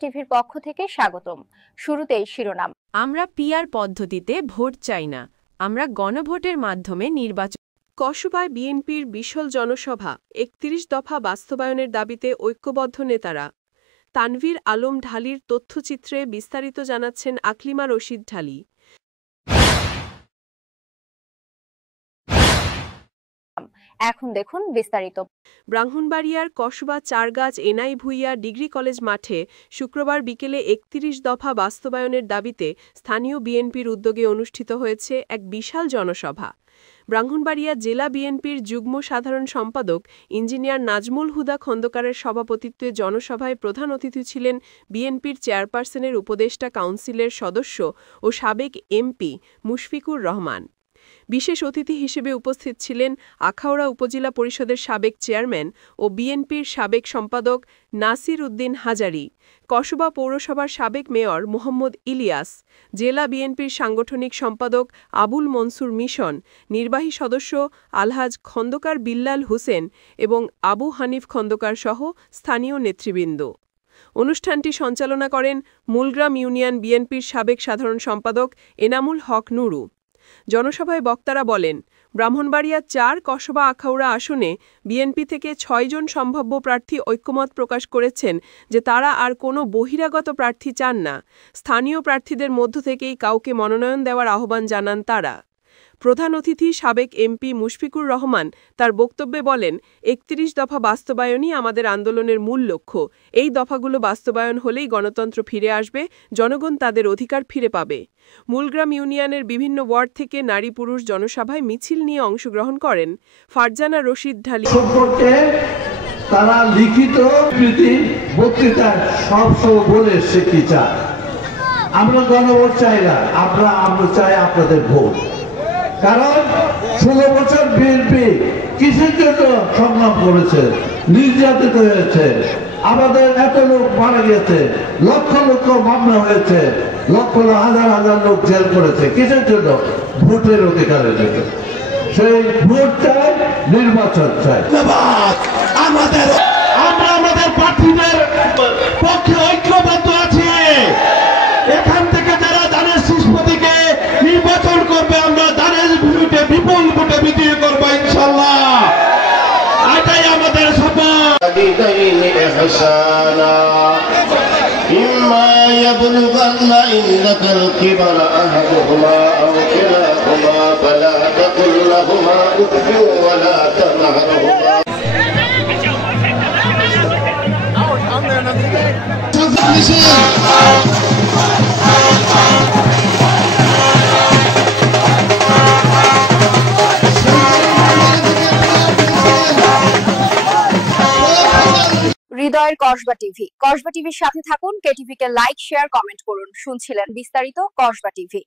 টিভির পক্ষ থেকে স্বাগতম। শুরুতেই শিরোনাম। আমরা পিআর পদ্ধতিতে ভোট চাই না, আমরা গণভোটের মাধ্যমে নির্বাচন। কসবায় বিএনপির বিশাল জনসভা, ৩১ দফা বাস্তবায়নের দাবিতে ঐক্যবদ্ধ নেতারা। তানভীর আলম ঢালির তথ্যচিত্রে বিস্তারিত জানাচ্ছেন আকলিমা রশিদ ঢালি। এখন দেখুন বিস্তারিত। ব্রাহ্মণবাড়িয়ার Kasba Chargachh NI Bhuiyan degree college মাঠে শুক্রবার বিকেলে ৩১ দফা বাস্তবায়নের দাবিতে স্থানীয় বিএনপির উদ্যোগে অনুষ্ঠিত হয়েছে এক বিশাল জনসভা। ব্রাহ্মণবাড়িয়া জেলা বিএনপির যুগ্ম সাধারণ সম্পাদক ইঞ্জিনিয়ার নাজমুল হুদা খন্দকারের সভাপতিত্বে জনসভায় প্রধান অতিথি ছিলেন বিএনপির চেয়ারপারসনের উপদেষ্টা কাউন্সিলের সদস্য ও সাবেক এমপি মুশফিকুর রহমান। বিশেষ অতিথি হিসেবে উপস্থিত ছিলেন আখাউড়া উপজেলা পরিষদের সাবেক চেয়ারম্যান ও বিএনপির সাবেক সম্পাদক নাসির উদ্দিন হাজারী, কসবা পৌরসভার সাবেক মেয়র মোহাম্মদ ইলিয়াস, জেলা বিএনপির সাংগঠনিক সম্পাদক আবুল মনসুর মিশন, নির্বাহী সদস্য আলহাজ খন্দকার বিল্লাল হোসেন এবং আবু হানিফ খন্দকার সহ স্থানীয় নেতৃবৃন্দ। অনুষ্ঠানটি সঞ্চালনা করেন মূলগ্রাম ইউনিয়ন বিএনপির সাবেক সাধারণ সম্পাদক এনামুল হক নুরু। জনসভায় বক্তারা বলেন, ব্রাহ্মণবাড়িয়া ৪ কসবা আখাউড়া আসনে বিএনপি থেকে ৬ জন সম্ভাব্য প্রার্থী ঐক্যমত প্রকাশ করেছেন যে তারা আর কোনো বহিরাগত প্রার্থী চান না, স্থানীয় প্রার্থীদের মধ্য থেকেই কাউকে মনোনয়ন দেওয়ার আহ্বান জানান তারা। প্রধান অতিথি সাবেক এমপি মুশফিকুর রহমান তার বক্তব্যে বলেন, ৩১ দফা বাস্তবায়নই আমাদের আন্দোলনের মূল লক্ষ্য। এই দফাগুলো বাস্তবায়ন হলেই গণতন্ত্র ফিরে আসবে, জনগণ তাদের অধিকার ফিরে পাবে। মূলগ্রাম ইউনিয়নের বিভিন্ন ওয়ার্ড থেকে নারী পুরুষ জনসভায় মিছিল নিয়ে অংশগ্রহণ করেন। ফারজানা রশিদ ঢালি তারা লিখিত বক্তৃতায় সবসময় বলে এসছে কি চায়। আমরা গণভোট চাই না, আমরা চাই আপনাদের ভোট। কারণ 16 বছর বিএনপি কিসের জন্য সংগ্রাম করেছে, নির্যাতিত হয়েছে, আমাদের এত লোক মারা গেছে, লক্ষ লক্ষ মামলা হয়েছে, লক্ষ হাজার হাজার লোক জেল করেছে, কিসের জন্য? ভোটের অধিকারের জন্য। সেই ভোট চাই, নির্বাচন চাই। আমরা আমাদের প্রার্থীদের পক্ষে ঐক্যবদ্ধ আছি। এখান থেকে যারা দানের শীর্ষপতিকে নির্বাচন করবে, আমরা দানের ভোটে বিপুল ভোটে বিজয়ী করবো ইনশাল্লাহ। এটাই আমাদের শপথ। إما يبلغن عندك الكبر أحدهما أو كلاهما فلا تقل لهما أف ولا تنهرهما হৃদয়ের কসবা টিভি। কসবা টিভির সাথে থাকুন, কেটিভিকে লাইক, শেয়ার, কমেন্ট করুন। শুনছিলেন বিস্তারিত কসবা টিভি।